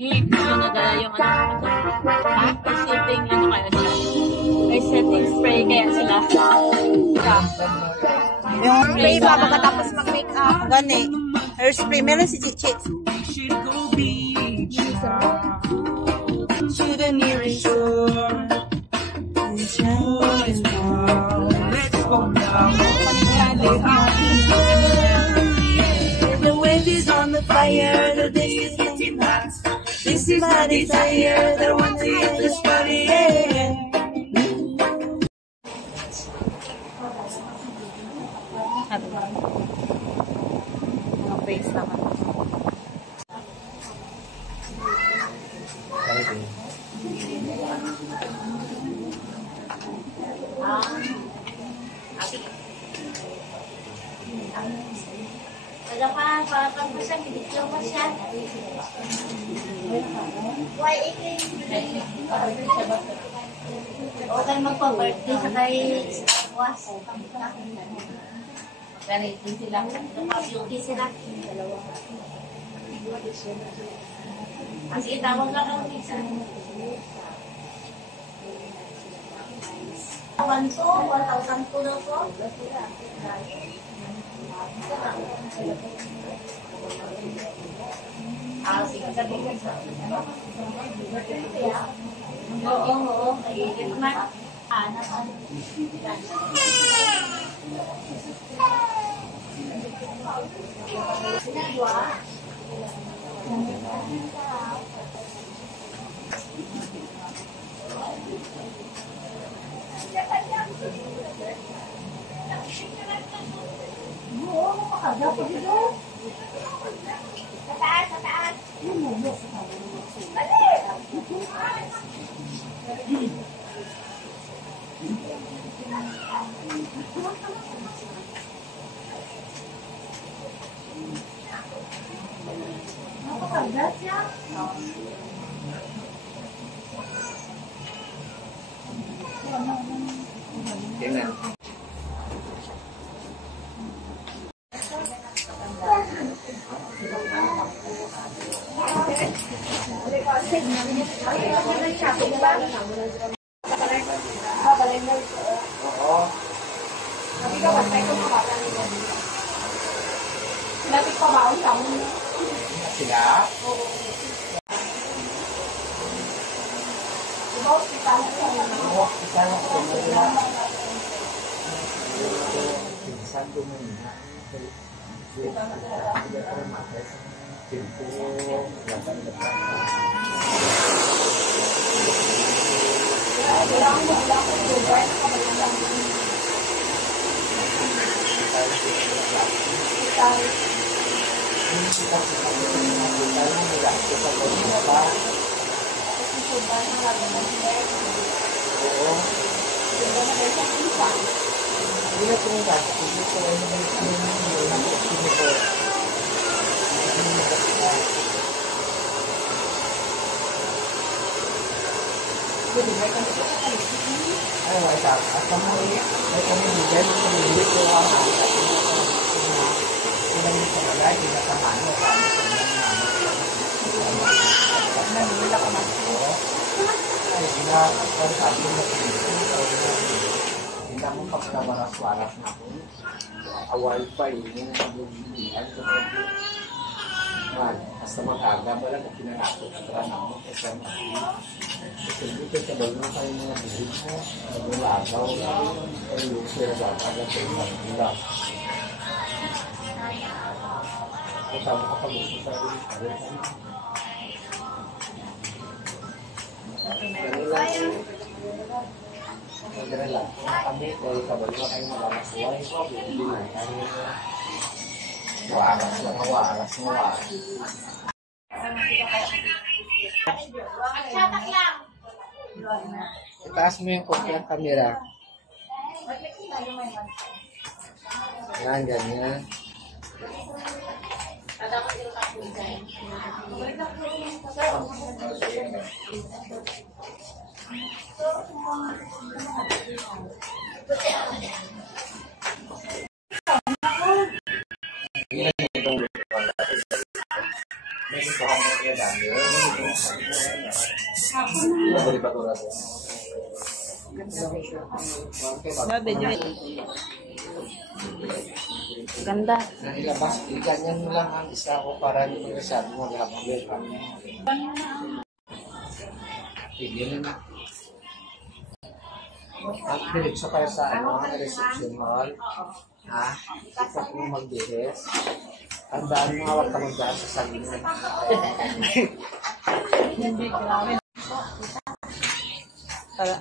Yung nagala yung ano. May setting ano kaya sila. May setting spray kaya sila. Yung spray ba pagkatapos mag-makeup? Gani. Hairspray. Meron si Chichi. The wind is on the fire, the day is getting hot. This is my desire, the one to get this party, yeah. Ang face naman. Ada pa, parang mo siya, bibigyan mo siya. Why, o tayo magpa-birthday sa tayo was. Ganito sila. Beauty sila. Kasi tawag lang ang isa. 1,000 po daw po. Sige, sabihin sa oo. Kaya naman. Awal pa ini nagbibigyan ko man hasta mag-aga wala na pinanakot sa trabaho kasi dito sa bagong kayo mga bihig mo nagulagaw ay user sa agad sa mga kasama ka pag-uso sa Magdala kami dari kabalo ay magkakasuway hindi na waras lang waras itaas mo yung kopya ng camera yan ganyan Dari Batura. Ganda. Nilabas, ganyan mo lang ang isa ko para hindi masyado mo lahat ng welcome. Pili na. At diretso kayo sa reception hall. Ha? Ikaw kung mag-bihis. Tandaan mo hawak ka magdaan sa salinan. Hindi, grabe. Para.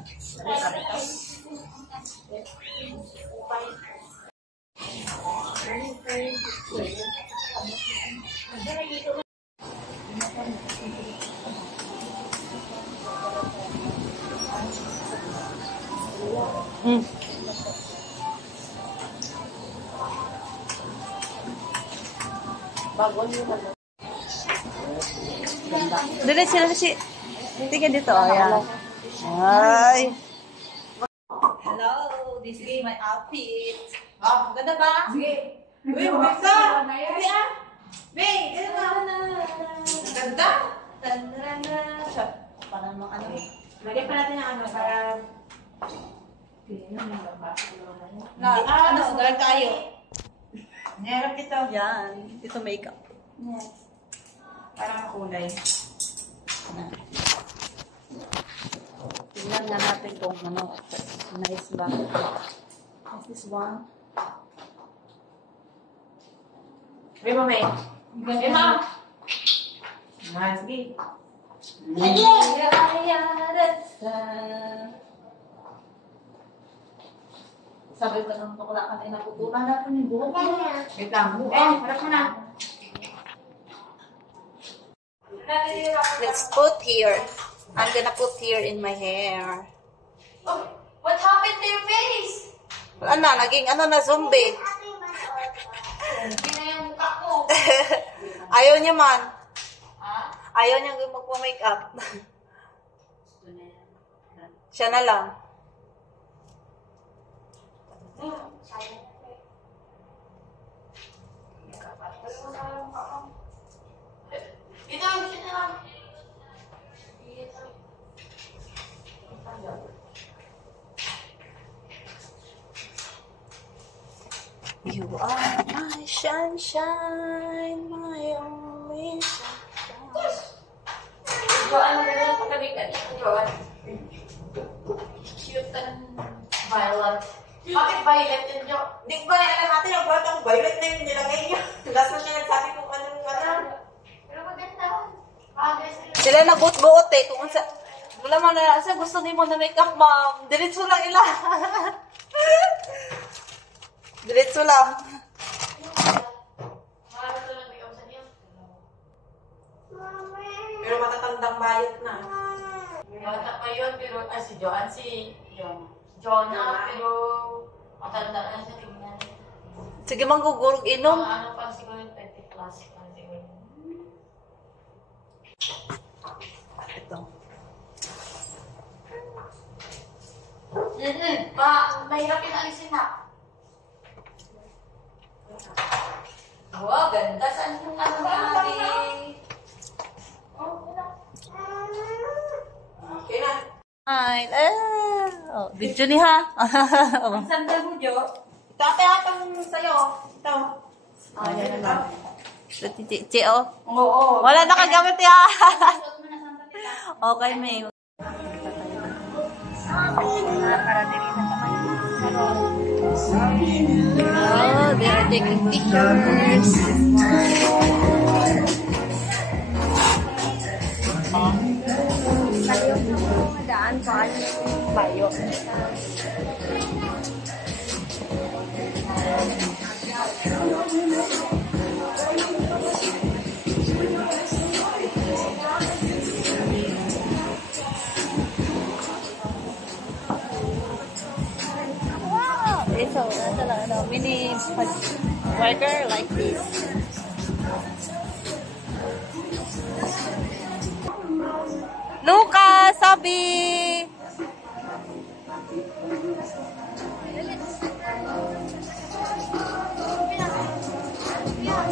Dili sila si. Tingnan dito. Ayan. Ay. Hello, this is my outfit. Oh, ganda ba? Sige. Uy, maganda. Uy, ah. Bing, ganda. Ganda. Tandana. Parang mga ano. Lagyan pa natin ang ano para... Ano, dahil tayo. Nero ito. Yan. Ito makeup. Yes. Parang kulay. Tingnan nga natin kung ano. Nice ba? What's this one? Uy, mamay. Uy, ma'am. Nice, B. Sabi ko nung bakla ka na naputulan natin yung buhok. Wait lang. Harap mo na. Let's put here. I'm gonna put here in my hair. Oh, what happened to your face? Ano, naging ano na zombie. Hindi na yung mukha ko. Ayaw niya man. Ha? Ayaw niya magpa-makeup. Siya na lang. Ito ang gusto na lang. You are my sunshine, my only sunshine. Joan, magandang pagkabigan. Joan. Cute and violet. Bakit violet yun, Jo? Hindi ko ba alam natin yung batang violet na yung nilagay niya. Last na siya nagsabi kung anong ano. Pero maganda. Bagay sila. Sila nagot-got eh. Kung sa... Wala man na, sa gusto ni mo na makeup, ma'am. Diretso lang ila. Diretso lang. Marami ko lang bigyan sa niyo. Pero matatandang bayot na. Bata pa yun, pero si Joan, si Jonah, pero matanda na siya tingnan. Sige, manggugurog inom. Ano pa siguro yung 20 plus pa siguro. Ito. Mahirap yung alisin na. Wow, ganda. Saan yung ano natin? Okay na. Hi. Oh, video ni ha. Ang sandal mo, Jo. Ito ate atang sa'yo. Ito. Yan na lang. Ito, oh. Oo. Wala na kagamit ya. Suot mo na sandal nila. Okay, May. Oh, they are taking pictures. Daan pa bayo. It's a mini burger like this. Lucas, sabi.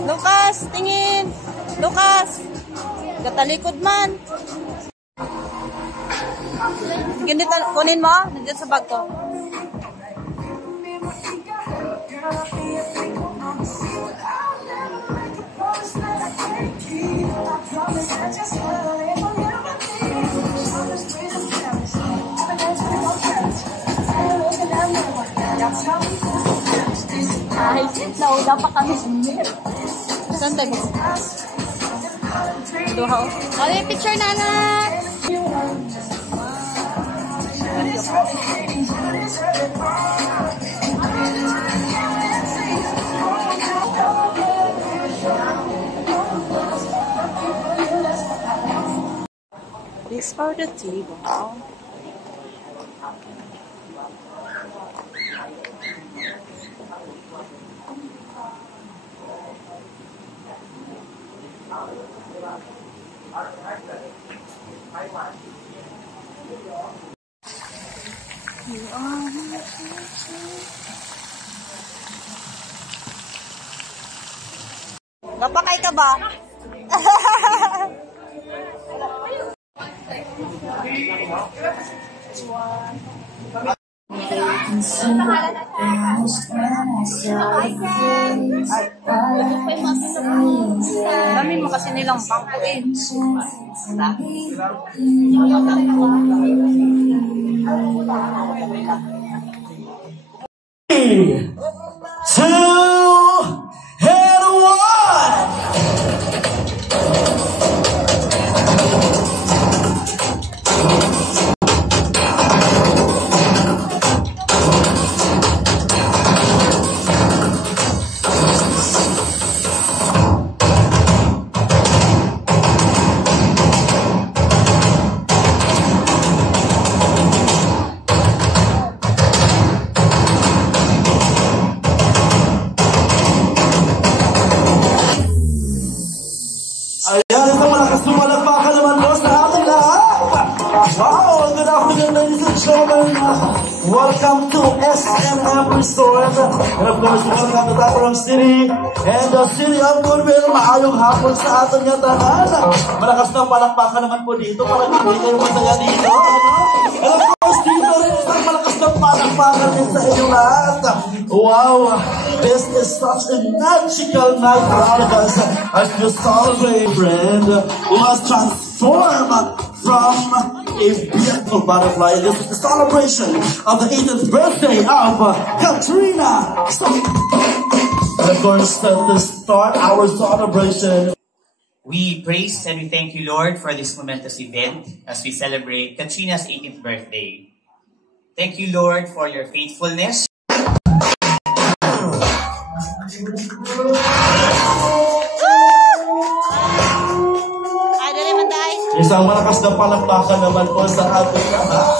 Lucas, tingin. Lucas. Katalikod man. Ganito, kunin mo. Nandiyan sa bag ko. Ay, nauna pa kami. Saan tayo? Duha. Ano yung picture na na? These are the table. Napakay ka ba? Dami mo kasi nilang bangko eh. Ayan, isang malakas na malakpakan naman po sa ating lahat. Wow, good afternoon ladies and gentlemen. Welcome to SNM Resort. And of course, welcome to Tatarang City and the City of Goodwill. Maayong hapon sa ating tanan. Malakas na palakpakan naman po dito para hindi kayo masaya dito. And of course, dito rin isang malakas na palakpakan din sa inyong lahat. Wow, this is such a magical night for all of us as you celebrate, friend. We must transform from a beautiful butterfly. This is the celebration of the 80th birthday of Katrina. And of course, to start our celebration, we praise and we thank you, Lord, for this momentous event as we celebrate Katrina's 18th birthday. Thank you, Lord, for your faithfulness. isang malakas na palakpakan naman po sa ating lahat.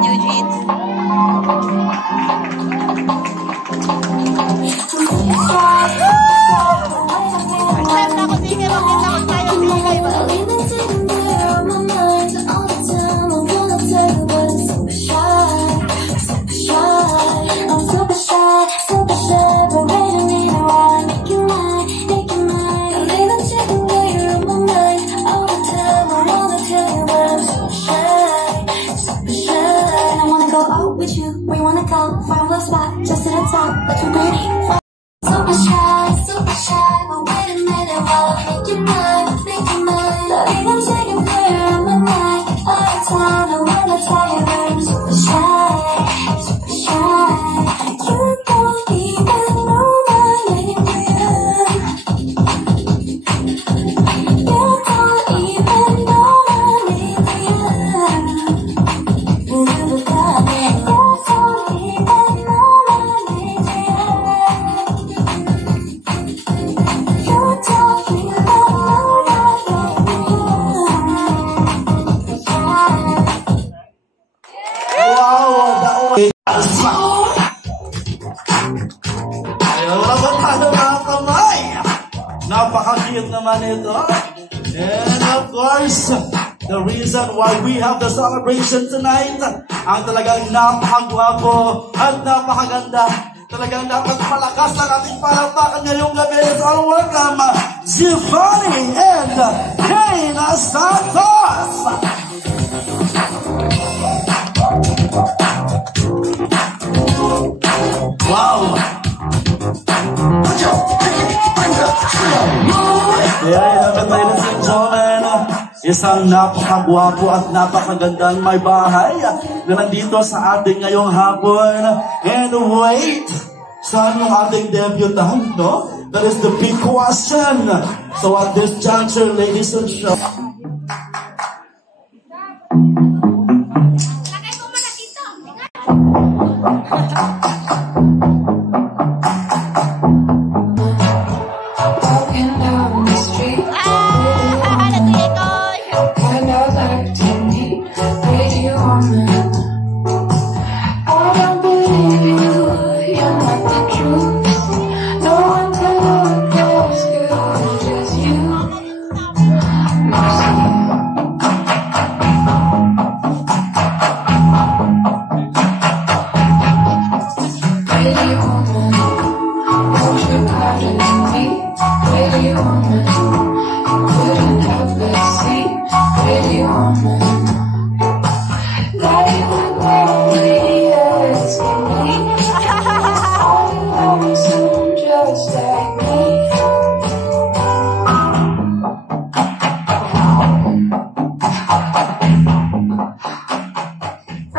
New jeans. Just to the top, but you're pretty. Super shy, but wait a minute while I make you mine. Not even taking care of my mind. All the time, I wanna tell you that I'm super shy. You don't even know my name. You don't even know my name. You don't even know. You don't even know. Napaka-cute naman ito. And of course, the reason why we have the celebration tonight, ang talagang napakagwapo at napakaganda. Talagang dapat malakas ang ating palakpakan ngayong gabi. Let's all welcome Giovanni and Kane Santos! Wow! Yeah, ladies and gentlemen, isang napakagwapo at napakagandang may bahay na nandito sa ating ngayong hapon. And wait, saan yung ating debutant, no? That is the big question. So at this juncture, ladies and gentlemen,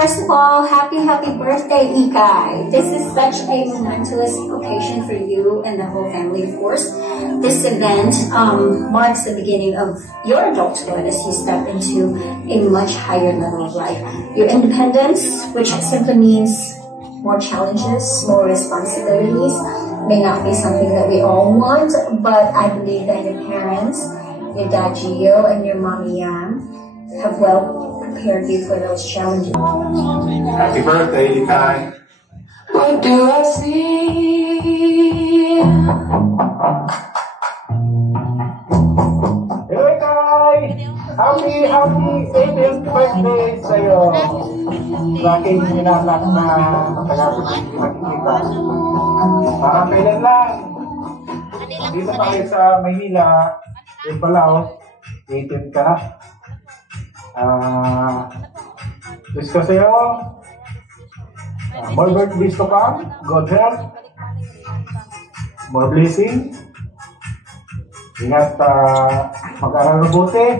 First of all, happy birthday, Ikay. This is such a momentous occasion for you and the whole family, of course. This event marks the beginning of your adulthood as you step into a much higher level of life. Your independence, which simply means more challenges, more responsibilities, may not be something that we all want, but I believe that your parents, your dad Gio and your mommy Yam, have well prepared you for those challenges. Happy birthday, Ikay. What do I see? Hello, Ikay! Happy 80th birthday sa'yo! Sa aking minanak na matagapit hindi makikita. Parang kailan lang. Dito pa kayo sa Maynila, yun pala, 18 ka na. Wish ko sa'yo, more birthdays to come, good health, more blessing, ingat, mag-aral mabuti,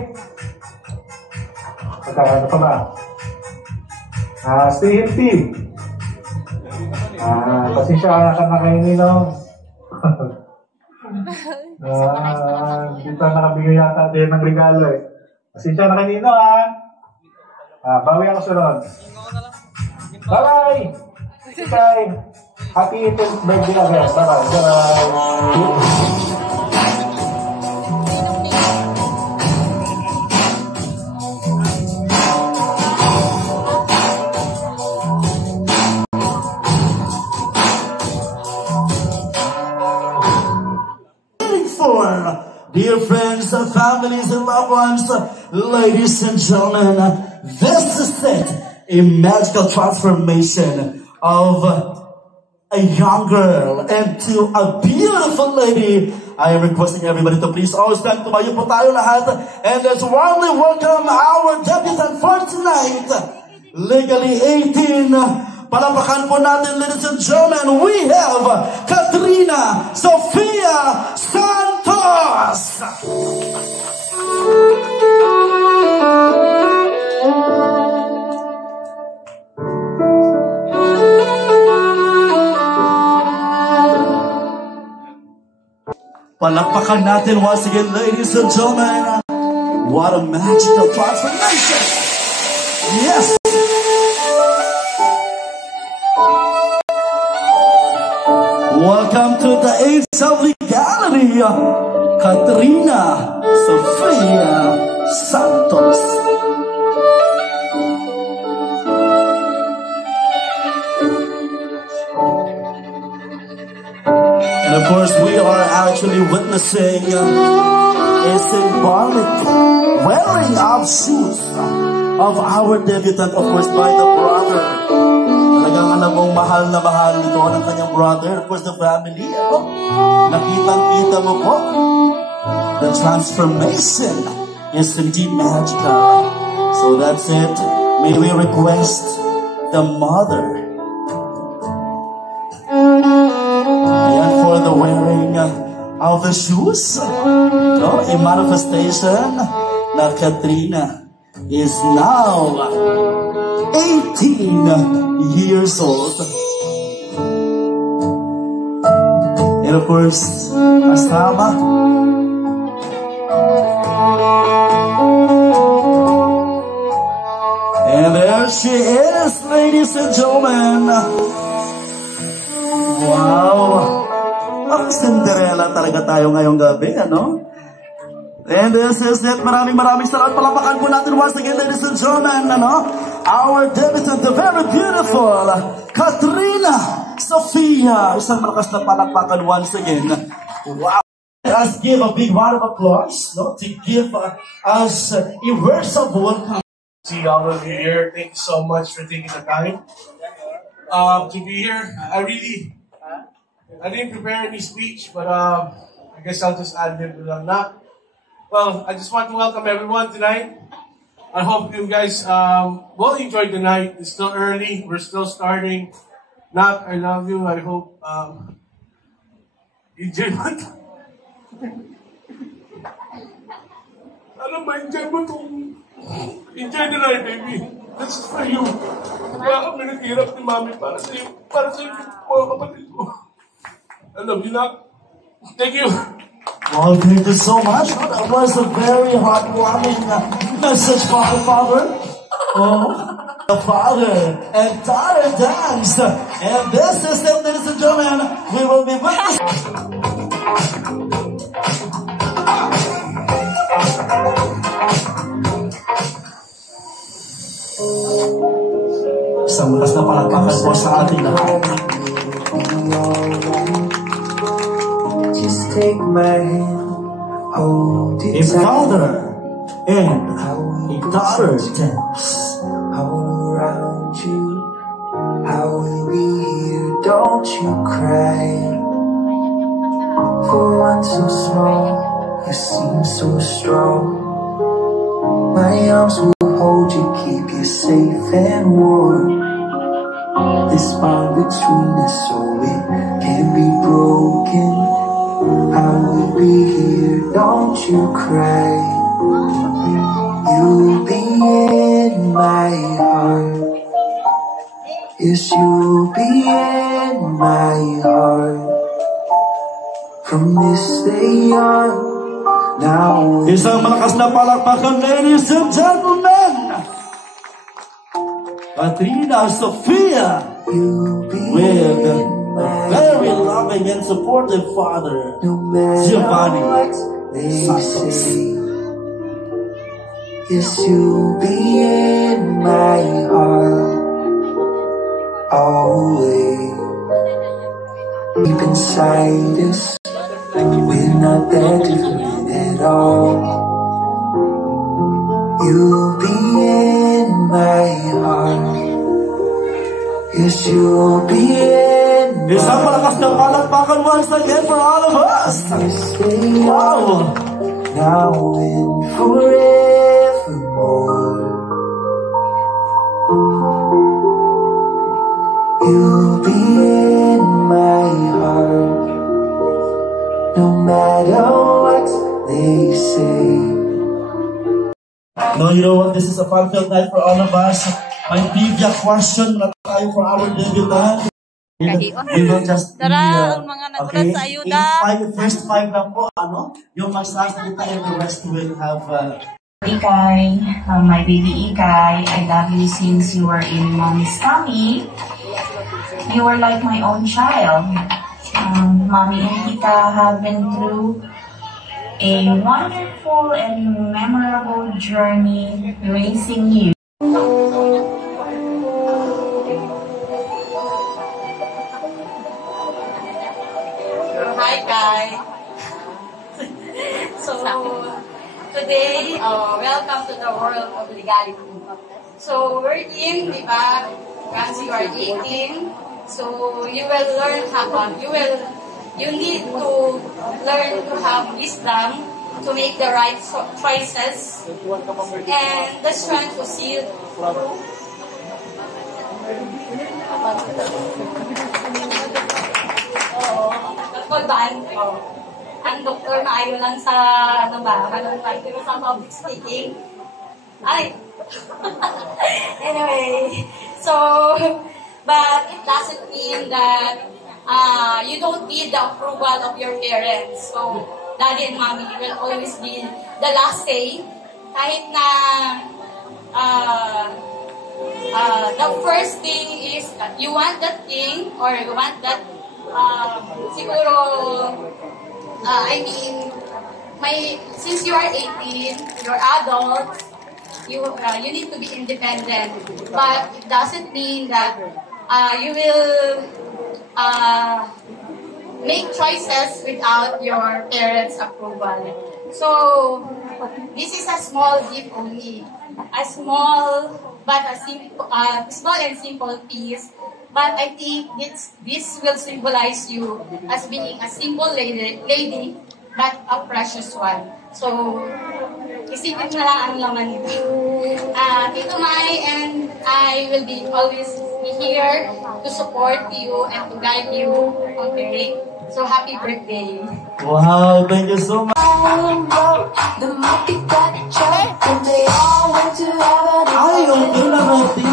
at ano pa ba? Stay healthy, pasensya ka na kayo ninom. Dito nakabigay yata din ng regalo eh. Pasensya na kanino bawi ako sunod. Bye-bye! Ikay! Happy 18th birthday again. Bye-bye. Bye-bye. Dear friends, families, and loved ones, ladies and gentlemen, this is it, a magical transformation of a young girl into a beautiful lady. I am requesting everybody to please all stand. Tumayo po tayo lahat, and let's warmly welcome our debutant for tonight, legally 18. Palapakan po natin, ladies and gentlemen, we have Katrina Sofia Santos! Palakpakan natin once again, ladies and gentlemen. What a magical transformation! Yes! Welcome to the age of legality, Katrina Sofia Santos. And of course, we are actually witnessing a symbolic wearing of shoes of our debutant, of course, by the brother. Talagang alam mong mahal na mahal ito ng kanyang brother. Of course, the family. Nakitang-kita mo po. The transformation is indeed magical. So that's it. May we request the mother. Ayan, for the wearing of the shoes. No, a manifestation na Katrina is now 18 years old. And of course, kasama and there she is, ladies and gentlemen. Wow! Ang Cinderella talaga tayo ngayong gabi, ano? And this is it. Maraming salamat. Palapakan po natin once again, ladies and gentlemen, ano? Our debutant, the very beautiful Katrina Sofia. Isang malakas na palakpakan once again. Wow! Let's give a big round of applause, no? To give us a words of welcome. See all of you here. Thank you so much for taking the time to be here. I didn't prepare any speech, but I guess I'll just add it lang na. Well, I just want to welcome everyone tonight. I hope you guys will enjoy the night. It's still early. We're still starting. Nak, I love you. I hope you enjoy mo ito. Alam mo, enjoy mo ito. Enjoy the night, baby. This is for you. Kaya kami naghirap ni Mami para sa iyo. Para sa iyo, mga kapatid ko. I love you, Nak. Thank you. Well, thank you so much. That was a very heartwarming message from the father. Oh, the father and daughter dance. And this is it, ladies and gentlemen. We will be witnessing. Isang malakas na palakpakan po sa ating lahat. Just take my hand, hold it A tight. father and a daughter dance. All around you, I will be here, don't you cry. For one so small, you seem so strong. My arms will hold you, keep you safe and warm. This bond between us, so it can't be broken. I will be here, don't you cry. You'll be in my heart. Yes, you'll be in my heart. From this day on, now. Isang malakas na palakpakan, ladies and gentlemen. Katrina Sofia with a very loving and supportive father, Giovanni Santos. Yes, you'll be in my heart always. Deep inside us, we're not that different at all. You'll be in my heart. Yes, you'll be in my Isang malakas na palakpakan once again for all of us. Wow! Now and forevermore. You'll be in my heart, no matter what they say. No, you know what? This is a fun-filled night for all of us. May trivia question na tayo for our debutant. We will just be, okay, first five lang po, ano? Yung magsasalita and the rest will have, Ikay, my baby Ikay, I love you since you were in mommy's tummy. You were like my own child. Mommy and Tita have been through a wonderful and memorable journey raising you. Hi today, welcome to the world of legality. So we're in, di ba? Once you are 18, so you will learn you need to learn to have wisdom to make the right choices and the strength to see it through. Ang doktor na ayaw lang sa, sa public speaking. Ay! Anyway, so, but it doesn't mean that you don't need the approval of your parents. So, daddy and mommy will always be the last say. Kahit na the first thing is you want that thing or you want that siguro since you are 18, you're adult, you need to be independent, but it doesn't mean that you will make choices without your parents' approval. So this is a small gift only, a small and simple piece. But I think this will symbolize you as being a simple lady, but a precious one. So, isipin na lang ang laman nito. Tito Mai and I will always be here to support you and to guide you, okay? So, happy birthday. Wow, thank you so much. Ay, okay na ready.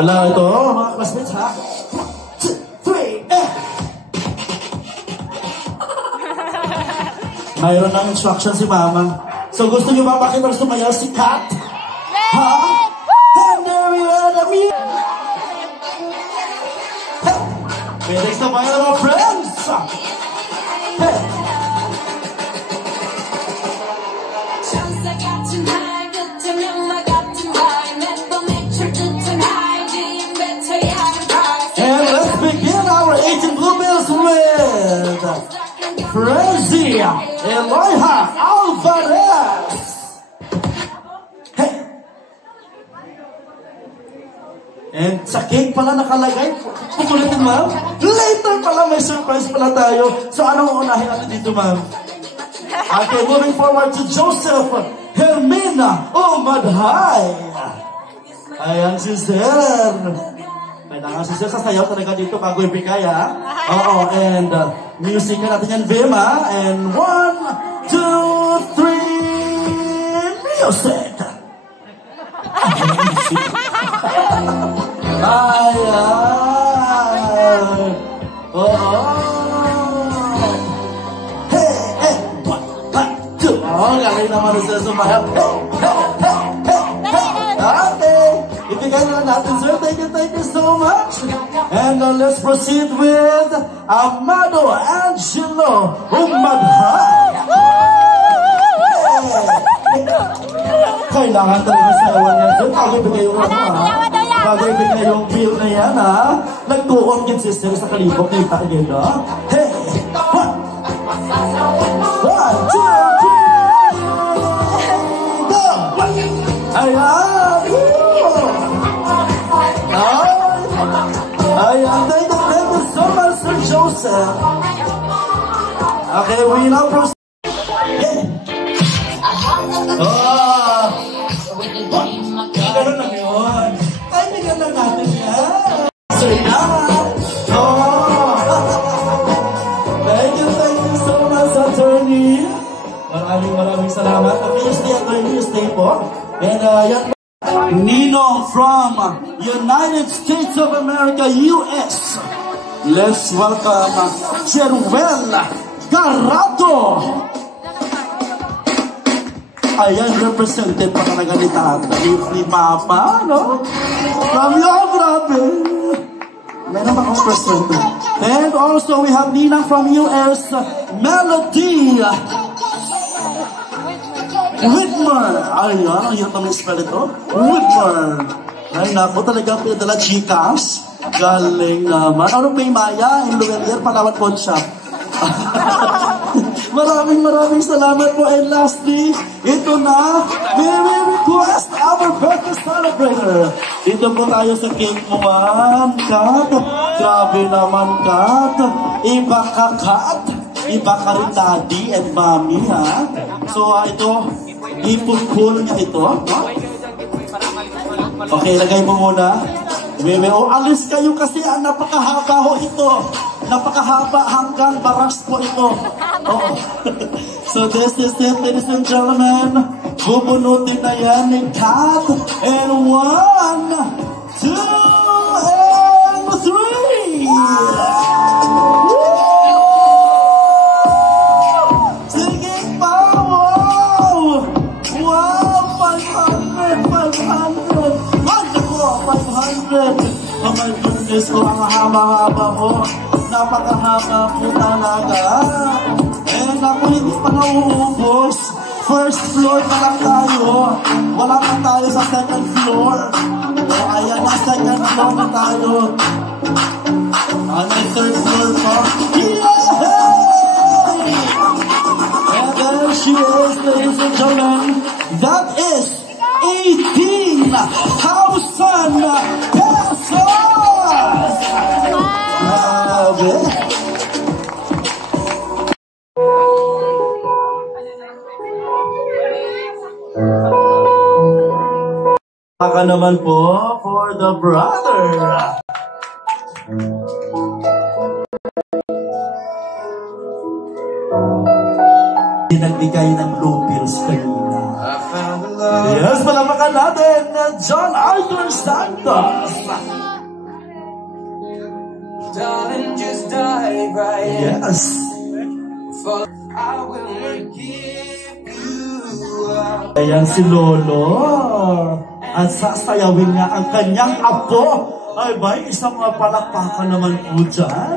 Ala, ito, mga classmates, ha? 2, 3, Mayroon ng instruction si Mama. So, gusto niyo ba makita sumayaw si Kat? Ha? And there we are, the music! Pwede sumayaw mga friends! Hey! And let's begin our 18 Bluebells with Frenzy Eloyha Alvarez. Hey! And sa cake pala nakalagay, pukulitin ma'am. Later pala may surprise pala tayo. So anong unahin natin dito ma'am? Okay, moving forward to Joseph Hermina Umadhay. Ayan si Sir. Kailangan si Sir sasayaw talaga dito bago ibigay ha. Oo, and music na natin yan, Vima. And 1, 2, 3, music! Ayan! Oo! Hey, hey! 1, 2! Oh, galing naman si Sir sumayaw. Hey, hey, hey, hey, hey! Okay! Ibigay na lang natin, Sir. Thank you so much. And let's proceed with Amado Angelo Umadhay. Kailangan talaga sa ewan yan, Sir. Pag-ibigay yung ano, ha? Pag-ibigay yung bill na yan, ha? Nagtuon kin, sister, sa kalibok. Kita again, ha? Hey! 1, 2, 3! Go! Ayan! Ayan, thank you so much, Sir Joseph. Okay, we now proceed. Ganun lang yun. Ay, bigyan lang natin yan. Sir Nat. Thank you so much, Attorney. Maraming salamat. Okay, you stay po. And yan. Ninong from United States of America, US. Let's welcome Cheruel Carato. Ayan, represented pa talaga ni Tata, ni Papa, no? Grabe. Meron pa akong represented. And also, we have Ninang from US, Melody Whitmer. Ayan, ang hirap naman spell ito. Whitmer. Ay, naku, talagang pinadala chikas. Galing naman. Ano pa yung Maya? Influencer, Palawan Pawn Shop. maraming salamat po. And lastly, ito na, may request our birthday celebrator. Dito po tayo sa cake mo, Kat. Grabe naman, Kat. Iba ka, Kat. Iba ka rin daddy and mommy, ha? So, ito, ipupul niya ito. Okay, lagay mo muna. Alis kayo kasi napakahaba ho ito. Napakahaba hanggang baras po ito. Oh. So this is it, ladies and gentlemen. Bubunutin na yan ni Kat. And 1, 2, and 3. Sige pa, wow! Wow, 500. 500. Oh my goodness ko, ang haba-haba po. Napakahaba po talaga. Eh, naku, hindi pa nauubos. First floor pa lang tayo. Wala pa tayo sa second floor. Oh, ayan na, second floor na tayo. May third floor pa. Yay! And there she is, ladies and gentlemen. That is 18,000 pesos! Grabe! Baka naman po for the brother. Nagbigay ng blue pills kanina. Yes, palapakan natin John Arthur Santos. Darling, just dive right in. Yes. For I will give you up. Ayan si Lolo. At sasayawin niya ang kanyang apo. Ay ba, isang mga palakpakan naman po dyan.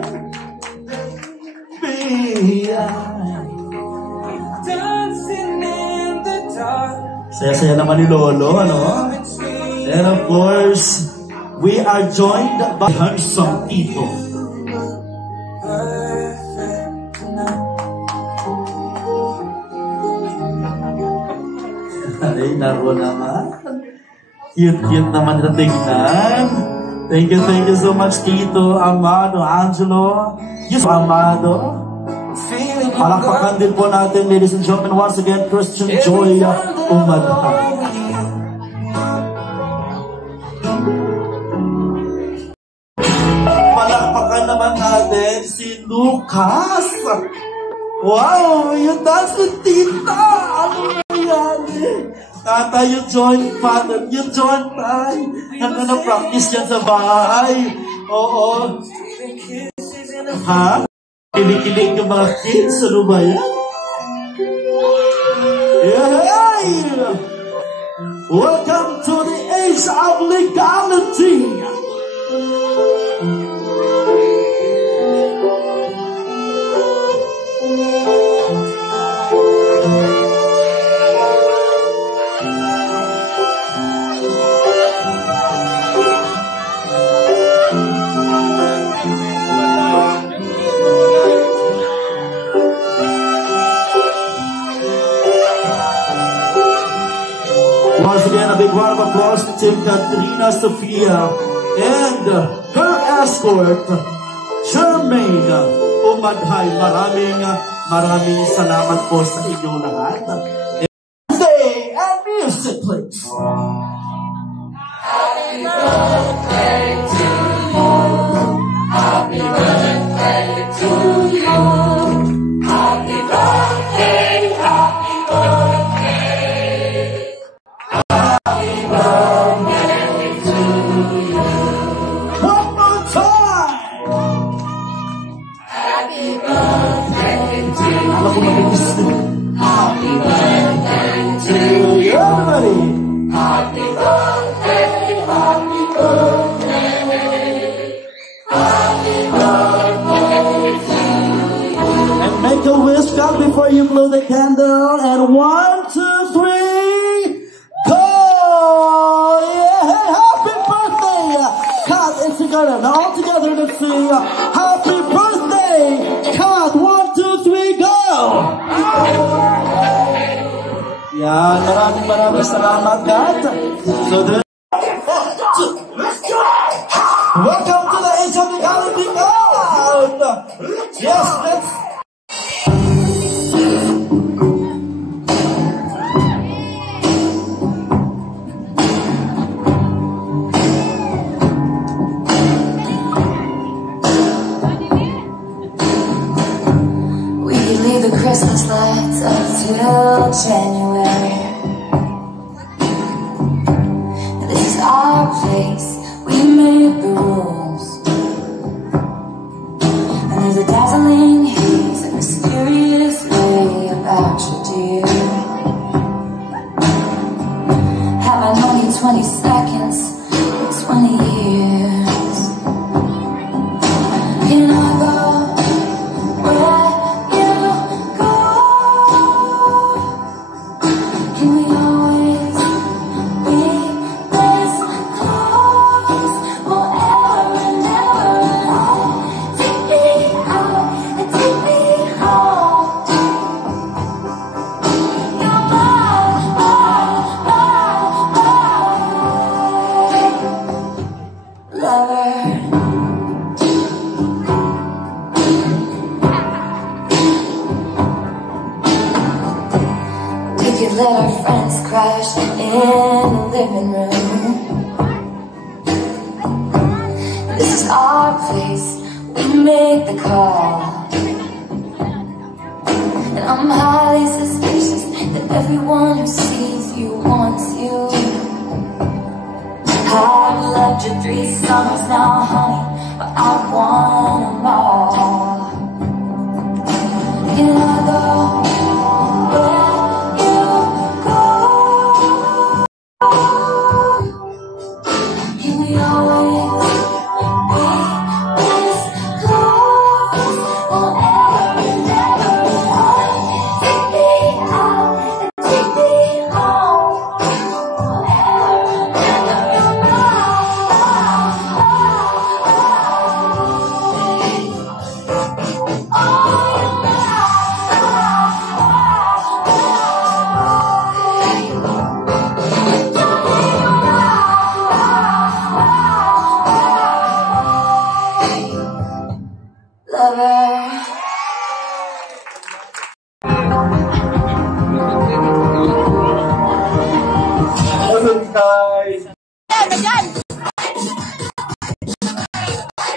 Dancing in the dark. Saya-saya naman ni Lolo, ano? And of course, we are joined by handsome Tito. Ay, naro naman. Cute naman na tingnan. Thank you so much, Tito, Amado, Angelo. Yes, Amado. Palakpakan din po natin, ladies and gentlemen, once again, Christian Joy Umadha. Palakpakan naman natin si Lucas. Wow, you dance with Tita. Ano yan? Tata, you join father, you join tay. Nagana-practice yan sa bahay. Oo. Ha? Kinikilig yung mga kids, ano ba yan? Yay! Welcome to the age of legality! Once again, a big round of applause to Team Katrina Sofia and her escort, Jermaine Umadhay. Maraming salamat po sa inyo lahat. Stay and music, please. Happy birthday to you. Happy birthday to you. Happy birthday, happy birthday. Happy birthday to you. One more time. Happy birthday to you. Happy birthday to you. Everybody. Happy birthday, happy birthday. Happy birthday to you. And make a wish, God, before you blow the candle. And 1, 2, 3. Go! Yeah, happy birthday! hands together. Now all together, let's sing Happy Birthday, Kat. 1, 2, 3, go! Yan, maraming salamat, Kat. So welcome to the age of equality out. Yes, let's. We could leave the Christmas lights up till January. This is our place. We make the rules. And there's a dazzling haze, a mysterious way about you, dear. Have I known you 20 seconds or 20 years? Can I go where you go? Can we always be this close forever and ever? Take me out and take me home. You're my lover. We could let our friends crash in the living room. This is our place, we make the call. And I'm highly suspicious that everyone who sees you wants you. I've loved you 3 summers now, honey, but I want them all. Can I go